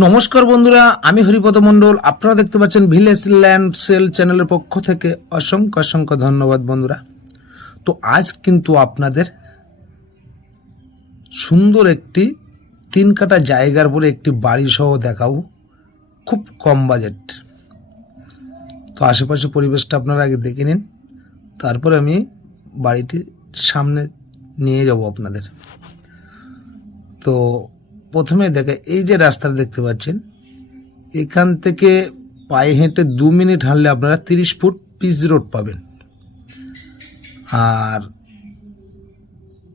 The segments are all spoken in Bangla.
নমস্কার বন্ধুরা, আমি হরিপদ মণ্ডল। আপনারা দেখতে পাচ্ছেন ভিলেজ ল্যান্ড সেল চ্যানেলের পক্ষ থেকে অসংখ্য অসংখ্য ধন্যবাদ বন্ধুরা। তো আজ কিন্তু আপনাদের সুন্দর একটি তিন কাটা জায়গার পরে একটি বাড়ি সহ দেখাবো। খুব কম বাজেট। তো আশেপাশে পরিবেশটা আপনারা আগে দেখে নিন। তারপরে আমি বাড়িটির সামনে নিয়ে যাব আপনাদের। তো প্রথমে দেখে, এই যে রাস্তাটা দেখতে পাচ্ছেন, এখান থেকে পায়ে হেঁটে দু মিনিট হাঁটলে আপনারা তিরিশ ফুট পিচ রোড পাবেন। আর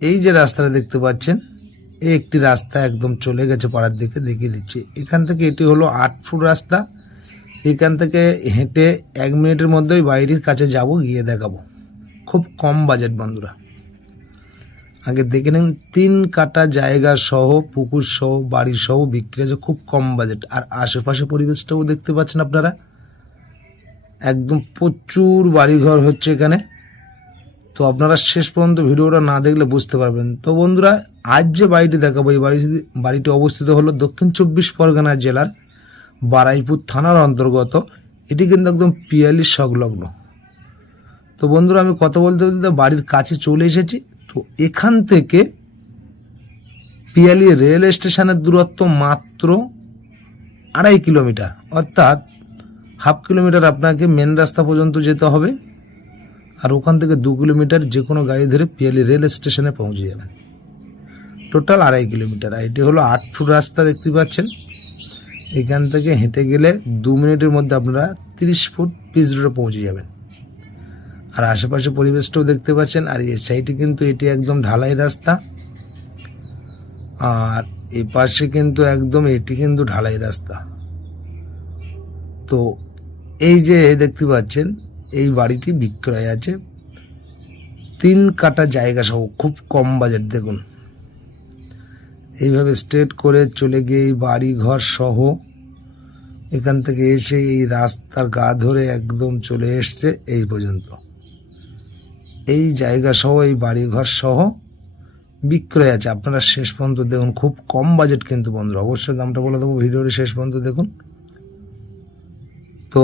এই যে রাস্তাটা দেখতে পাচ্ছেন, এই একটি রাস্তা একদম চলে গেছে পাড়ার দিকে, দেখিয়ে দিচ্ছি। এখান থেকে এটি হলো আট ফুট রাস্তা। এখান থেকে হেঁটে এক মিনিটের মধ্যেই বাইরের কাছে যাব, গিয়ে দেখাবো। খুব কম বাজেট, বন্ধুরা। আগে দেখে নিন, তিন কাটা জায়গা সহ, পুকুর সহ, বাড়ি সহ বিক্রি আছে খুব কম বাজেট। আর আশেপাশে পরিবেশটাও দেখতে পাচ্ছেন আপনারা। একদম প্রচুর বাড়িঘর হচ্ছে এখানে। তো আপনারা শেষ পর্যন্ত ভিডিওটা না দেখলে বুঝতে পারবেন। তো বন্ধুরা, আজ যে বাড়িটি দেখাবো, এই বাড়ি বাড়িটি অবস্থিত হলো দক্ষিণ চব্বিশ পরগনা জেলার বারাইপুর থানার অন্তর্গত। এটি কিন্তু একদম পিয়ালি সংলগ্ন। তো বন্ধুরা, আমি কথা বলতে বলতে বাড়ির কাছে চলে এসেছি। তো এখান থেকে পিয়ালি রেল স্টেশনের দূরত্ব মাত্র আড়াই কিলোমিটার। অর্থাৎ হাফ কিলোমিটার আপনাকে মেন রাস্তা পর্যন্ত যেতে হবে আর ওখান থেকে দু কিলোমিটার যে কোনো গাড়ি ধরে পিয়ালি রেল স্টেশনে পৌঁছে যাবেন। টোটাল আড়াই কিলোমিটার। আর এটি হলো আট ফুট রাস্তা দেখতে পাচ্ছেন। এখান থেকে হেঁটে গেলে দু মিনিটের মধ্যে আপনারা তিরিশ ফুট পিচ রোডে পৌঁছে যাবেন। আর আশেপাশে পরিবেশটাও দেখতে পাচ্ছেন, আর এই সাইডে কিন্তু এটি একদম ঢালাই রাস্তা। আর এই পাশে কিন্তু একদম এটি কিন্তু ঢালাই রাস্তা। তো এই যে দেখতে পাচ্ছেন, এই বাড়িটি বিক্রয় আছে। তিন কাটা জায়গা সহ, খুব কম বাজেট, দেখুন। এইভাবে স্ট্রেট করে চলে গিয়ে এই বাড়ি ঘর সহ এখান থেকে এসে এই রাস্তার গা ধরে একদম চলে এসছে এই পর্যন্ত। এই জায়গা সহ, এই বাড়িঘর সহ বিক্রয় আছে। আপনারা শেষ পর্যন্ত দেখুন, খুব কম বাজেট কিন্তু বন্ধুরা। অবশ্যই দামটা বলে দেবো, ভিডিওর শেষ পর্যন্ত দেখুন। তো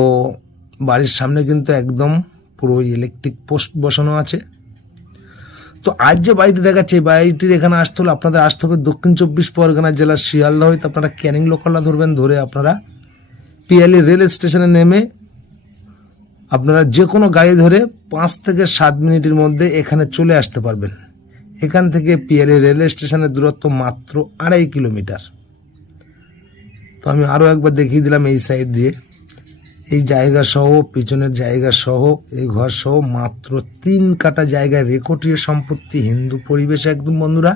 বাড়ির সামনে কিন্তু একদম পুরো ইলেকট্রিক পোস্ট বসানো আছে। তো আজ যে বাড়িটি দেখাচ্ছে, এই বাড়িটির এখানে আসতে হলে আপনাদের আসতে হবে দক্ষিণ চব্বিশ পরগনা জেলার শিয়ালদা হইতে আপনারা ক্যানিং লোকালটা ধরবেন, ধরে আপনারা পিয়ালি রেল স্টেশনে নেমে আপনারা যে কোনো গাড়ি ধরে পাঁচ থেকে সাত মিনিটের মধ্যে এখানে চলে আসতে পারবেন। এখান থেকে পিয়ারে রেল স্টেশনের দূরত্ব মাত্র আড়াই কিলোমিটার। তো আমি আরও একবার দেখিয়ে দিলাম এই সাইড দিয়ে। এই জায়গা সহ, পিছনের জায়গা সহ, এই ঘর সহ মাত্র তিন কাটা জায়গায় রেকর্ডীয় সম্পত্তি, হিন্দু পরিবেশে একদম বন্ধুরা।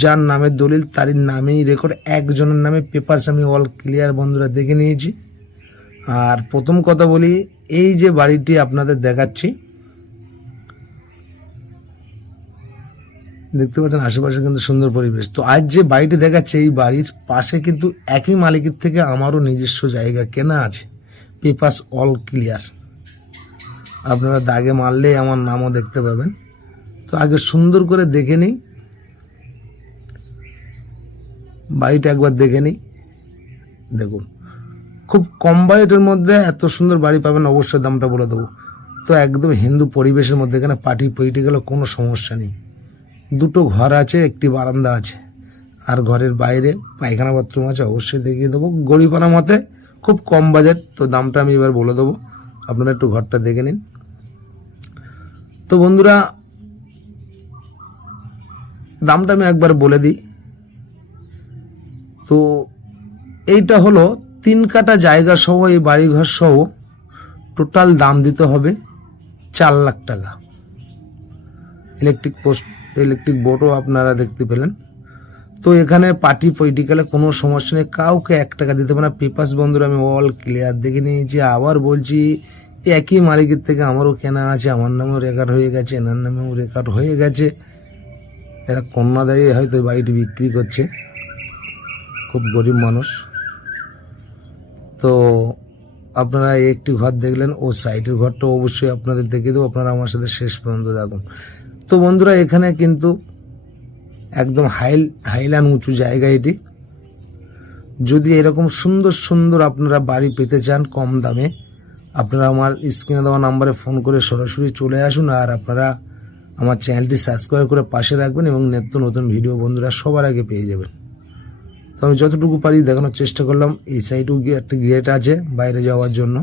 যার নামের দলিল, তারই নামেই রেকর্ড, একজনের নামে পেপারস আমি অল ক্লিয়ার বন্ধুরা দেখে নিয়েছি। আর প্রথম কথা বলি, এই যে বাড়িটি আপনাদের দেখাচ্ছি, দেখতে পাচ্ছেন আশেপাশে কিন্তু সুন্দর পরিবেশ। তো আজ যে বাড়িটি দেখাচ্ছে, এই বাড়ির পাশে কিন্তু একই মালিকের থেকে আমারও নিজস্ব জায়গা কেনা আছে। Papers all clear. আপনারা দাগে মারলে আমার নামও দেখতে পাবেন। তো আগে সুন্দর করে দেখে নিই। বাড়িটা একবার দেখে নিই। দেখুন। খুব কম বাজেটের মধ্যে এত সুন্দর বাড়ি পাবেন, অবশ্যই দামটা বলে দেবো। তো একদম হিন্দু পরিবেশের মধ্যে এখানে পার্টি গেলে কোনো সমস্যা নেই। দুটো ঘর আছে, একটি বারান্দা আছে। আর ঘরের বাইরে পায়খানা বাথরুম আছে, অবশ্যই দেখিয়ে দেবো। গরিবানা মতে খুব কম বাজেট, তো দামটা আমি এবার বলে দেবো। আপনারা একটু ঘরটা দেখে নিন। তো বন্ধুরা, দামটা আমি একবার বলে দিই। তো এইটা হলো তিন কাটা জায়গা সহ এই বাড়িঘর সহ টোটাল দাম দিতে হবে চার লাখ টাকা। ইলেকট্রিক পোস্ট, ইলেকট্রিক বোর্ডও আপনারা দেখতে পেলেন। তো এখানে পার্টি পলিটিক্যালে কোনো সমস্যা নেই। কাউকে এক টাকা দিতে পারে না। পেপাস বন্ধুরা, আমি অল ক্লিয়ার দেখে নিয়েছি। আবার বলছি, একই মালিকের থেকে আমারও কেনা আছে। আমার নামেও রেকর্ড হয়ে গেছে, এনার নামেও রেকর্ড হয়ে গেছে। এরা কন্যা দেয় হয়তো বাড়িটি বিক্রি করছে। খুব গরিব মানুষ। তো আপনারা একটি ঘর দেখলেন, ও সাইডের ঘরটা অবশ্যই আপনাদের দেখে দেবো, আপনারা আমার সাথে শেষ পর্যন্ত দেখুন তো বন্ধুরা, এখানে কিন্তু একদম হাইল হাইলান উঁচু জায়গা এটি। যদি এরকম সুন্দর সুন্দর আপনারা বাড়ি পেতে চান কম দামে, আপনারা আমার স্ক্রিনে দেওয়া নাম্বারে ফোন করে সরাসরি চলে আসুন আর আপনারা আমার চ্যানেলটি সাবস্ক্রাইব করে পাশে রাখবেন এবং নিত্য নতুন ভিডিও বন্ধুরা সবার আগে পেয়ে যাবেন। তো আমি যতটুকু পারি দেখানোর চেষ্টা করলাম। এই সাইডেও একটা গেট আছে বাইরে যাওয়ার জন্য।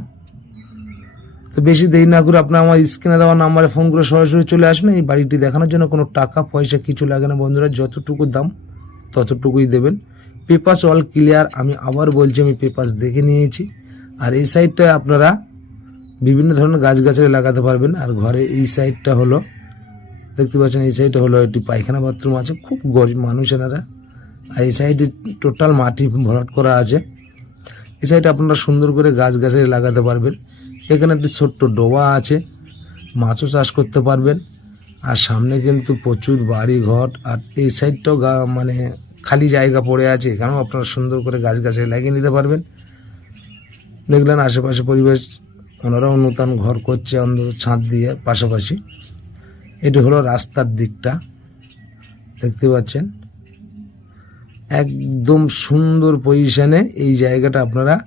তো বেশি দেরি না করে আপনার আমার স্ক্রিনে দেওয়া নাম্বারে ফোন করে সরাসরি চলে আসবেন। এই বাড়িটি দেখানোর জন্য কোনো টাকা, পয়সা কিছু লাগে না বন্ধুরা। যতটুকু দাম, ততটুকুই দেবেন। পেপার্স অল ক্লিয়ার আমি আবার বলছি, আমি পেপার্স দেখে নিয়েছি। আর এই সাইডটা আপনারা বিভিন্ন ধরনের গাছগাছালি লাগাতে পারবেন। আর ঘরে এই সাইডটা হলো, দেখতে পাচ্ছেন এই সাইডটা হলো একটি পায়খানা বাথরুম আছে। খুব গরিব মানুষ এনারা। আর এই সাইডে টোটাল মাটি ভরাট করা আছে। এই সাইডে আপনারা সুন্দর করে গাছ গাছালি লাগাতে পারবেন। এখানে একটি ছোট্ট ডোবা আছে, মাছও চাষ করতে পারবেন। আর সামনে কিন্তু প্রচুর বাড়ি ঘর আর এই সাইডটাও গা মানে খালি জায়গা পড়ে আছে। এখানেও আপনারা সুন্দর করে গাছ গাছালি লাগিয়ে নিতে পারবেন। দেখলেন আশেপাশে পরিবেশ, ওনারাও নূতন ঘর করছে অন্তত ছাদ দিয়ে পাশাপাশি। এটি হলো রাস্তার দিকটা, দেখতে পাচ্ছেন। একদম সুন্দর পজিশনে এই জায়গাটা আপনারা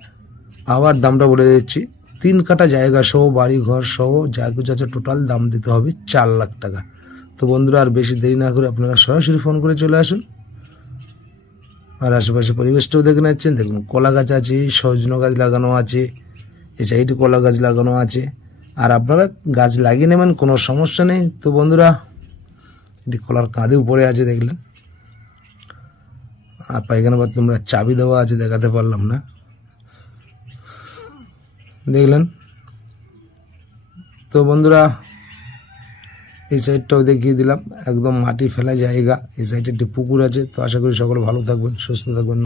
আবার দামটা বলে দিচ্ছি। তিন কাটা জায়গা সহ বাড়ি ঘর সহ যা কিছু আছে টোটাল দাম দিতে হবে চার লাখ টাকা। তো বন্ধুরা, আর বেশি দেরি না করে আপনারা সরাসরি ফোন করে চলে আসুন। আর আশেপাশে পরিবেশটাও দেখে নিচ্ছেন। দেখুন, কলা গাছ আছে, সজনো গাছ লাগানো আছে, এই সাইডে কলা গাছ লাগানো আছে। আর আপনারা গাছ লাগিয়ে নেবেন, কোনো সমস্যা নেই। তো বন্ধুরা, এটি কলার কাঁধেও পড়ে আছে, দেখলেন। আর পায়খানা বাথরুমরা চাবি দেওয়া আছে, দেখাতে পারলাম না। দেখলেন? তো বন্ধুরা, এই সাইডটাও দেখিয়ে দিলাম। একদম মাটি ফেলা জায়গা, এই সাইডে একটি পুকুর আছে। তো আশা করি সকলে ভালো থাকবেন, সুস্থ থাকবেন।